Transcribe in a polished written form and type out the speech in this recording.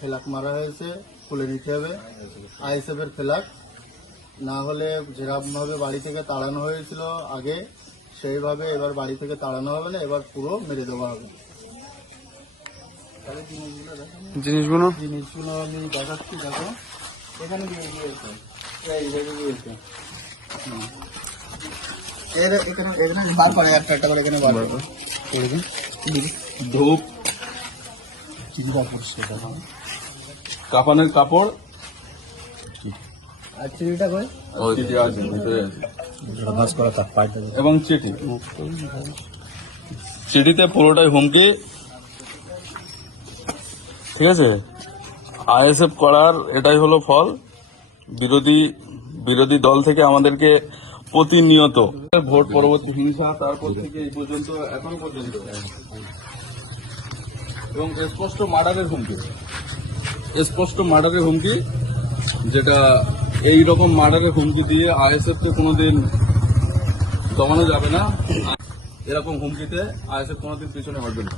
Flag মারা হয়েছে, খুলে নিতে হবে। আইএসএফ এর ফ্ল্যাগ, না হলে যেরকমভাবে বাড়ি থেকে তাড়ানো হয়েছিল আগে সেইভাবে এবার বাড়ি থেকে তাড়ানো হবে না, এবার পুরো মেরে দেওয়া হবে। জিনিসগুলো আমি দেখাচ্ছি, দেখো এখানে গিয়েছে, এই জায়গায় গিয়েছে, এখানে বার করে একটা একটা করে, এখানে বার করে ধূপ, কাফানের কাপড় আর চিঠিটা করে চিঠি আছে ভিতরে আছে। এবং চিঠি, চিঠিতে পুরোটাই হুমকি। ঠিক আছে, আইএসএফ করার এটাই হলো ফল। বিরোধী দল থেকে আমাদেরকে প্রতিনিয়ত ভোট পরবর্তী হিংসা, তারপর থেকে এই পর্যন্ত এখন পর্যন্ত, এবং স্পষ্ট মার্ডারের হুমকি, যেটা এই রকম মার্ডারের হুমকি দিয়ে আইএসএফ কে কোনোদিন দমানো যাবে না। এরকম হুমকিতে আইএসএফ কোনোদিন পিছনে হটবে না।